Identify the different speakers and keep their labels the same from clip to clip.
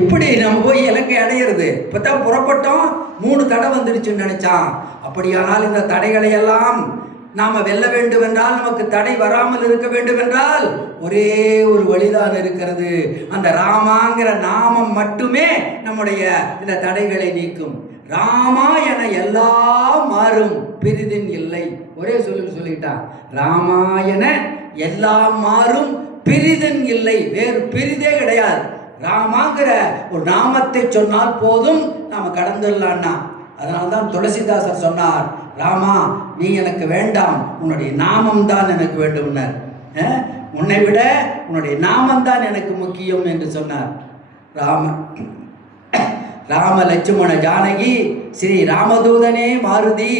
Speaker 1: எப்படி நம்ம போய் இலக்கை அடையிறது இப்போ புறப்பட்டோம் மூணு தடை வந்துடுச்சுன்னு நினைச்சான் அப்படியானால் இந்த தடைகளை எல்லாம் நாம் வெல்ல வேண்டும் என்றால் நமக்கு தடை வராமல் இருக்க வேண்டும் என்றால் ஒரே ஒரு வழிதான் இருக்கிறது அந்த ராமாங்கிற நாமம் மட்டுமே நம்முடைய இந்த தடைகளை நீக்கும் ராமா என எல்லாம் மாறும் பெரிதின் இல்லை ஒரே சொல்லி சொல்லிட்டான் ராமாயண எல்லாம் மாறும் பெரிதன் இல்லை வேறு பெரிதே கிடையாது ராமாங்கிற ஒரு நாமத்தை சொன்னால் போதும் நாம் கடந்துடலான்னா அதனால்தான் தான் துளசிதாசர் சொன்னார் ராமா நீ எனக்கு வேண்டாம் உன்னுடைய நாமம் தான் எனக்கு வேண்டும்னர் உன்னை விட உன்னுடைய நாமம் தான் எனக்கு முக்கியம் என்று சொன்னார் ராம ராம லட்சுமண ஜானகி ஸ்ரீ ராமதூதனே மாருதி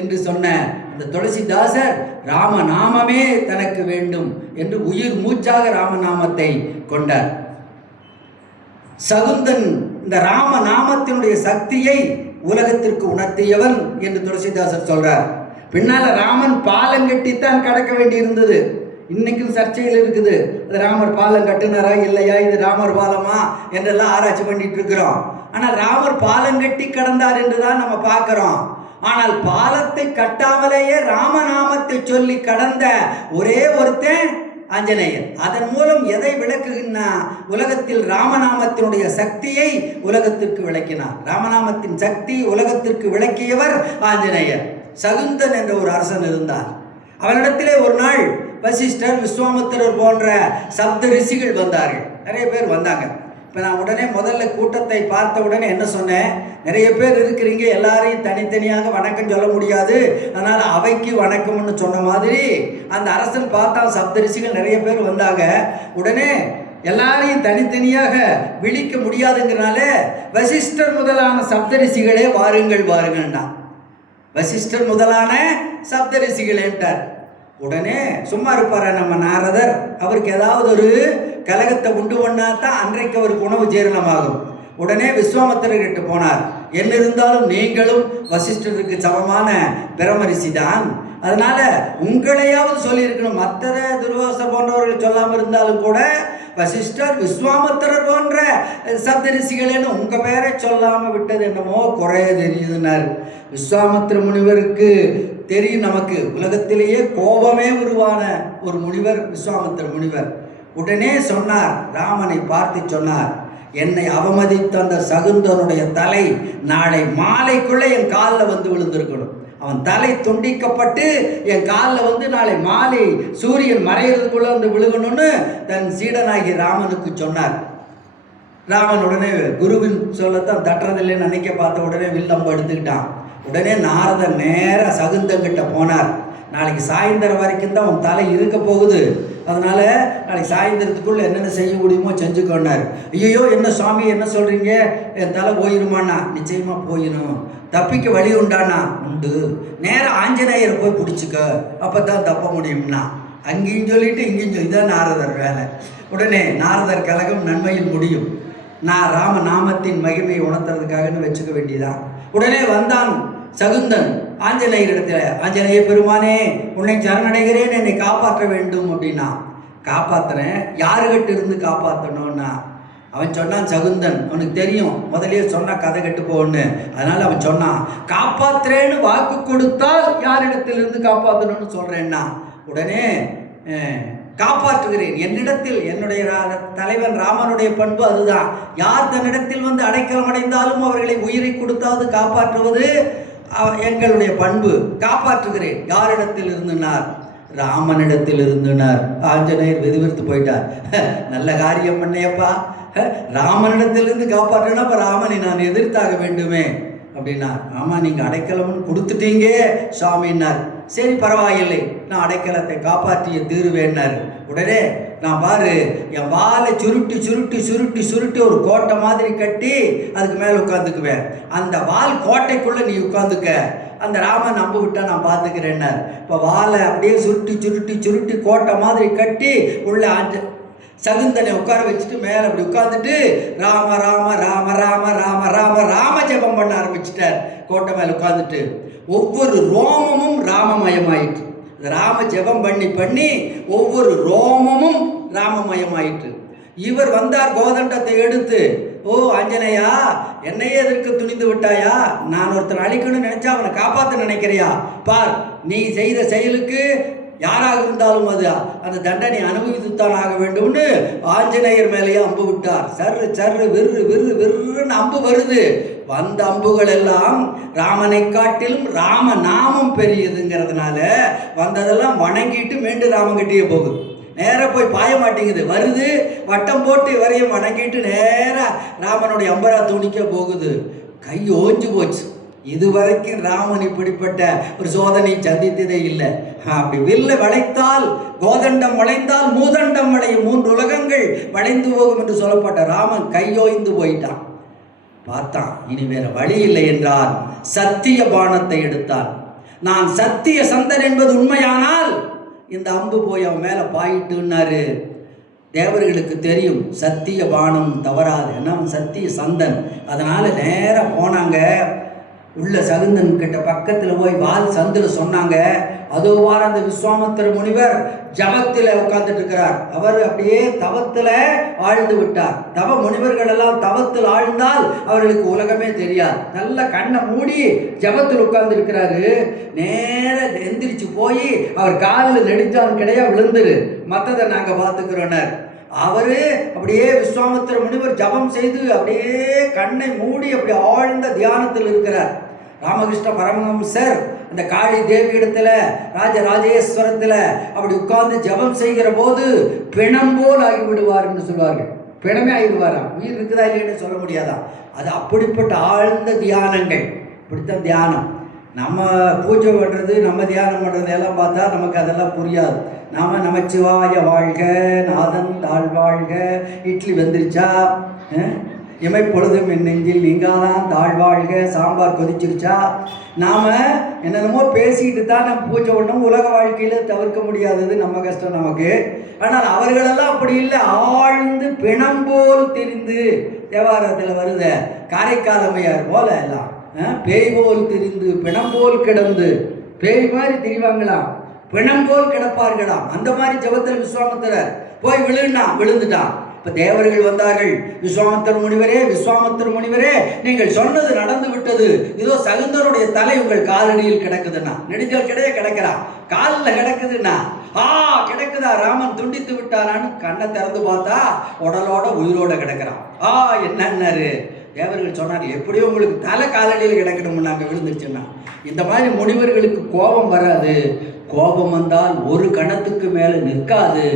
Speaker 1: என்று சொன்ன அந்த துளசிதாசர் ராமநாமமே தனக்கு வேண்டும் என்று உயிர் மூச்சாக ராமநாமத்தை கொண்டார் சகுந்தன் இந்த ராம நாமத்தினுடைய சக்தியை உலகத்திற்கு உணர்த்தியவன் என்று துளசிதாசர் சொல்றார் பின்னால ராமன் பாலம் கட்டித்தான் கடக்க வேண்டி இருந்தது இன்னைக்கும் சர்ச்சையில் இருக்குது அது ராமர் பாலம் கட்டுனாரா இல்லையா இது ராமர் பாலமா என்றெல்லாம் ஆராய்ச்சி பண்ணிட்டு இருக்கிறோம் ஆனால் ராமர் பாலம் கட்டி கடந்தார் என்றுதான் நம்ம பார்க்குறோம் ஆனால் பாலத்தை கட்டாமலேயே ராமநாமத்தை சொல்லி கடந்த ஒரே ஒருத்தன் ஆஞ்சநேயர் அதன் மூலம் எதை விளக்குகின்னா உலகத்தில் ராமநாமத்தினுடைய சக்தியை உலகத்திற்கு விளக்கினார் ராமநாமத்தின் சக்தி உலகத்திற்கு விளக்கியவர் ஆஞ்சநேயர் சகுந்தன் என்ற ஒரு அரசன் இருந்தார் அவனிடத்திலே ஒரு நாள் வசிஷ்டர் விஸ்வாமித்திரர் போன்ற சப்த ரிஷிகள் வந்தார்கள் நிறைய பேர் வந்தாங்க இப்போ நான் உடனே முதல்ல கூட்டத்தை பார்த்த உடனே என்ன சொன்னேன் நிறைய பேர் இருக்கிறீங்க எல்லாரையும் தனித்தனியாக வணக்கம் சொல்ல முடியாது அதனால் அவைக்கு வணக்கம்னு சொன்ன மாதிரி அந்த அரசன் பார்த்தா சப்தரிசிகள் நிறைய பேர் வந்தாங்க உடனே எல்லாரையும் தனித்தனியாக விழிக்க முடியாதுங்கிறனால வசிஷ்டர் முதலான சப்தரிசிகளே வாருங்கள் வாருங்கள்னா வசிஷ்டர் முதலான சப்தரிசிகளேன்ட்டார் உடனே சும்மா இருப்பார் நம்ம நாரதர் அவருக்கு ஏதாவது ஒரு கலகத்தை உண்டு பண்ணா தான் அன்றைக்கு அவருக்கு உணவு ஜீரணமாகும் உடனே விஸ்வாமத்திரர்கிட்ட போனார் என்ன இருந்தாலும் நீங்களும் வசிஷ்டருக்கு சமமான பிரமரிசி தான் அதனால உங்களையாவது சொல்லியிருக்கணும் மற்ற துர்வாச போன்றவர்கள் சொல்லாமல் இருந்தாலும் கூட வசிஷ்டர் விஸ்வாமத்திரர் போன்ற சப்தரிசிகளேன்னு உங்கள் பேரை சொல்லாமல் விட்டது என்னமோ குறைய தெரியுதுனார் விஸ்வாமத்திர முனிவருக்கு தெரியும் நமக்கு உலகத்திலேயே கோபமே உருவான ஒரு முனிவர் விஸ்வாமத்திர முனிவர் உடனே சொன்னார் ராமனை பார்த்து சொன்னார் என்னை அவமதித்த அந்த சகுந்தனுடைய தலை நாளை மாலைக்குள்ளே என் காலில் வந்து விழுந்திருக்கணும் அவன் தலை துண்டிக்கப்பட்டு என் காலில் வந்து நாளை மாலை சூரியன் மறையிறதுக்குள்ளே வந்து விழுகணும்னு தன் சீடனாகி ராமனுக்கு சொன்னார் ராமன் உடனே குருவின் சொல்லத்தான் தட்டுறதில்லைன்னு நினைக்க பார்த்த உடனே வில்லம்பு எடுத்துக்கிட்டான் உடனே நாரத நேராக சகுந்தங்கிட்ட போனார் நாளைக்கு சாயந்தரம் வரைக்கும் தான் உன் தலை இருக்க போகுது அதனால் நாளைக்கு சாயந்தரத்துக்குள்ள என்னென்ன செய்ய முடியுமோ செஞ்சுக்கோன்னார் ஐயோ என்ன சுவாமி என்ன சொல்கிறீங்க என் தலை போயிருமாண்ணா நிச்சயமாக போயிடும் தப்பிக்க வழி உண்டானா உண்டு நேராக ஆஞ்சநேயரை போய் பிடிச்சிக்க அப்போ தான் தப்ப முடியும்னா அங்கேயும் சொல்லிட்டு இங்கேயும் சொல்லி தான் நாரதர் வேலை உடனே நாரதர் கழகம் நன்மையில் முடியும் நான் ராம நாமத்தின் மகிமையை உணர்த்துறதுக்காகன்னு வச்சுக்க வேண்டியதான் உடனே வந்தான் சகுந்தன் ஆஞ்சநேயர் இடத்துல ஆஞ்சநேய பெருமானே உன்னை சரணடைகிறேன் என்னை காப்பாற்ற வேண்டும் அப்படின்னா காப்பாற்றுறேன் யாருக்கிட்ட இருந்து காப்பாற்றணும்னா அவன் சொன்னான் சகுந்தன் உனக்கு தெரியும் முதலே சொன்னா கதை கெட்டு போகணும்னு அதனால அவன் சொன்னான் காப்பாத்துறேன்னு வாக்கு கொடுத்தால் யாரிடத்திலிருந்து காப்பாற்றணும்னு சொல்றேன்னா உடனே காப்பாற்றுகிறேன் என்னிடத்தில் என்னுடைய தலைவன் ராமனுடைய பண்பு அதுதான் யார் தன்னிடத்தில் வந்து அடைக்கலம் அடைந்தாலும் அவர்களை உயிரை கொடுத்தாவது காப்பாற்றுவது எங்களுடைய பண்பு காப்பாற்றுகிறேன் யாரிடத்தில் இருந்தனர் ராமனிடத்தில் இருந்துனார் ஆஞ்சநேயர் வெதுவெடுத்து போயிட்டார் நல்ல காரியம் பண்ணேப்பா ராமனிடத்திலிருந்து காப்பாற்றினா அப்போ ராமனை நான் எதிர்த்தாக வேண்டுமே அப்படின்னார் ஆமாம் நீங்கள் அடைக்கலம்னு கொடுத்துட்டீங்க சுவாமின்னார் சரி பரவாயில்லை நான் அடைக்கலத்தை காப்பாற்றிய தீருவேன்னார் உடனே நான் பாரு என் வாழை சுருட்டி சுருட்டி சுருட்டி சுருட்டி ஒரு கோட்டை மாதிரி கட்டி அதுக்கு மேலே உட்காந்துக்குவேன் அந்த வால் கோட்டைக்குள்ளே நீ உட்காந்துக்க அந்த ராமன் நம்ப விட்டா நான் பார்த்துக்கிறேன்னார் இப்போ வாழை அப்படியே சுருட்டி சுருட்டி சுருட்டி கோட்டை மாதிரி கட்டி உள்ள அஞ்சு சகுந்தனை உட்கார வச்சுட்டு மேலே அப்படி உட்காந்துட்டு ராம ராம ராம ராம ராம ராம ராம ஜபம் பண்ண ஆரம்பிச்சிட்டார் கோட்டை மேலே உட்காந்துட்டு ஒவ்வொரு ரோமமும் ராமமயமாயிட்டு ராம ஜெபம் பண்ணி பண்ணி ஒவ்வொரு ரோமமும் ராமமயமாயிற்று இவர் வந்தார் கோதண்டத்தை எடுத்து ஓ அஞ்சனையா என்னையே எதிர்க்க துணிந்து விட்டாயா நான் ஒருத்தன் அழிக்கணும்னு நினைச்சா அவனை காப்பாற்ற நினைக்கிறியா பார் நீ செய்த செயலுக்கு யாராக இருந்தாலும் அது அந்த தண்டனை அனுபவித்துத்தான் ஆக வேண்டும்னு ஆஞ்சநேயர் மேலேயே அம்பு விட்டார் சர்ரு சர்ரு விரு விரு விருன்னு அம்பு வருது வந்த அம்புகள் எல்லாம் ராமனை காட்டிலும் ராம நாமம் பெரியதுங்கிறதுனால வந்ததெல்லாம் வணங்கிட்டு மீண்டும் கிட்டேயே போகுது நேராக போய் பாய மாட்டேங்குது வருது வட்டம் போட்டு வரையும் வணங்கிட்டு நேராக ராமனுடைய அம்பரா துணிக்க போகுது கை ஓஞ்சு போச்சு இதுவரைக்கும் ராமன் இப்படிப்பட்ட ஒரு சோதனை சந்தித்ததே இல்லை அப்படி வில்ல வளைத்தால் கோதண்டம் வளைந்தால் மூதண்டம் வளையும் மூன்று உலகங்கள் வளைந்து போகும் என்று சொல்லப்பட்ட ராமன் கையோய்ந்து போயிட்டான் பார்த்தான் இனி வேற வழி இல்லை என்றால் சத்திய பானத்தை எடுத்தான் நான் சத்திய சந்தன் என்பது உண்மையானால் இந்த அம்பு போய் அவன் மேலே பாயிட்டுன்னாரு தேவர்களுக்கு தெரியும் சத்திய பானம் தவறாது என்ன சத்திய சந்தன் அதனால் நேராக போனாங்க உள்ள சகுந்தன் கிட்ட பக்கத்தில் போய் வால் சந்தில் சொன்னாங்க அதோ வார அந்த விஸ்வாமத்திர முனிவர் ஜபத்தில் உட்கார்ந்துட்டு இருக்கிறார் அவர் அப்படியே தவத்தில் ஆழ்ந்து விட்டார் தவ முனிவர்கள் எல்லாம் தவத்தில் ஆழ்ந்தால் அவர்களுக்கு உலகமே தெரியாது நல்ல கண்ணை மூடி ஜபத்தில் உட்கார்ந்து இருக்கிறாரு நேர எந்திரிச்சு போய் அவர் காலில் நெடுஞ்சாலும் கிடையா விழுந்துரு மற்றதை நாங்கள் பார்த்துக்கிறோன்னர் அவர் அப்படியே விஸ்வாமித்திர முனிவர் ஜபம் செய்து அப்படியே கண்ணை மூடி அப்படி ஆழ்ந்த தியானத்தில் இருக்கிறார் ராமகிருஷ்ண பரமஹம்சர் அந்த காளி தேவி இடத்துல ராஜராஜேஸ்வரத்தில் அப்படி உட்கார்ந்து ஜபம் செய்கிற போது பிணம் போல் ஆகிவிடுவார் என்று சொல்வார்கள் பிணமே ஆகிவிடுவாராம் உயிர் இருக்குதா இல்லைன்னு சொல்ல முடியாதா அது அப்படிப்பட்ட ஆழ்ந்த தியானங்கள் இப்படித்தான் தியானம் நம்ம பூஜை பண்ணுறது நம்ம தியானம் பண்ணுறது எல்லாம் பார்த்தா நமக்கு அதெல்லாம் புரியாது நாம் நமச்சிவாய வாழ்க நாதன் வாழ்க இட்லி வந்துருச்சா பொழுது என் நெஞ்சில் நீங்காதான் தாழ்வாழ்க சாம்பார் கொதிச்சிருச்சா நாம் என்னென்னமோ பேசிக்கிட்டு தான் நம்ம பூஜை பண்ணோம் உலக வாழ்க்கையில் தவிர்க்க முடியாதது நம்ம கஷ்டம் நமக்கு ஆனால் அவர்களெல்லாம் அப்படி இல்லை ஆழ்ந்து பிணம் போல் தேவாரத்தில் வருத காரைக்காலமையார் போல எல்லாம் பேய் போல் தெரிந்து பிணம் போல் கிடந்து பேய் மாதிரி தெரிவாங்களாம் பிணம் போல் கிடப்பார்களாம் அந்த மாதிரி ஜபத்தில் விஸ்வாமத்திரர் போய் விழுந்தான் விழுந்துட்டான் இப்போ தேவர்கள் வந்தார்கள் விஸ்வாமத்தர் முனிவரே விஸ்வாமத்தர் முனிவரே நீங்கள் சொன்னது நடந்து விட்டது இதோ சகுந்தருடைய தலை உங்கள் காலடியில் கிடக்குதுன்னா நெடுஞ்சல் கிடையே கிடக்கிறான் காலில் கிடக்குதுன்னா ஆ கிடக்குதா ராமன் துண்டித்து விட்டாரான்னு கண்ணை திறந்து பார்த்தா உடலோட உயிரோட கிடக்கிறான் ஆ என்னன்னாரு தேவர்கள் சொன்னார் எப்படியோ உங்களுக்கு தலை காலடியில் கிடக்கணும்னு நாங்கள் விழுந்துருச்சுன்னா இந்த மாதிரி முனிவர்களுக்கு கோபம் வராது கோபம் வந்தால் ஒரு கணத்துக்கு மேலே நிற்காது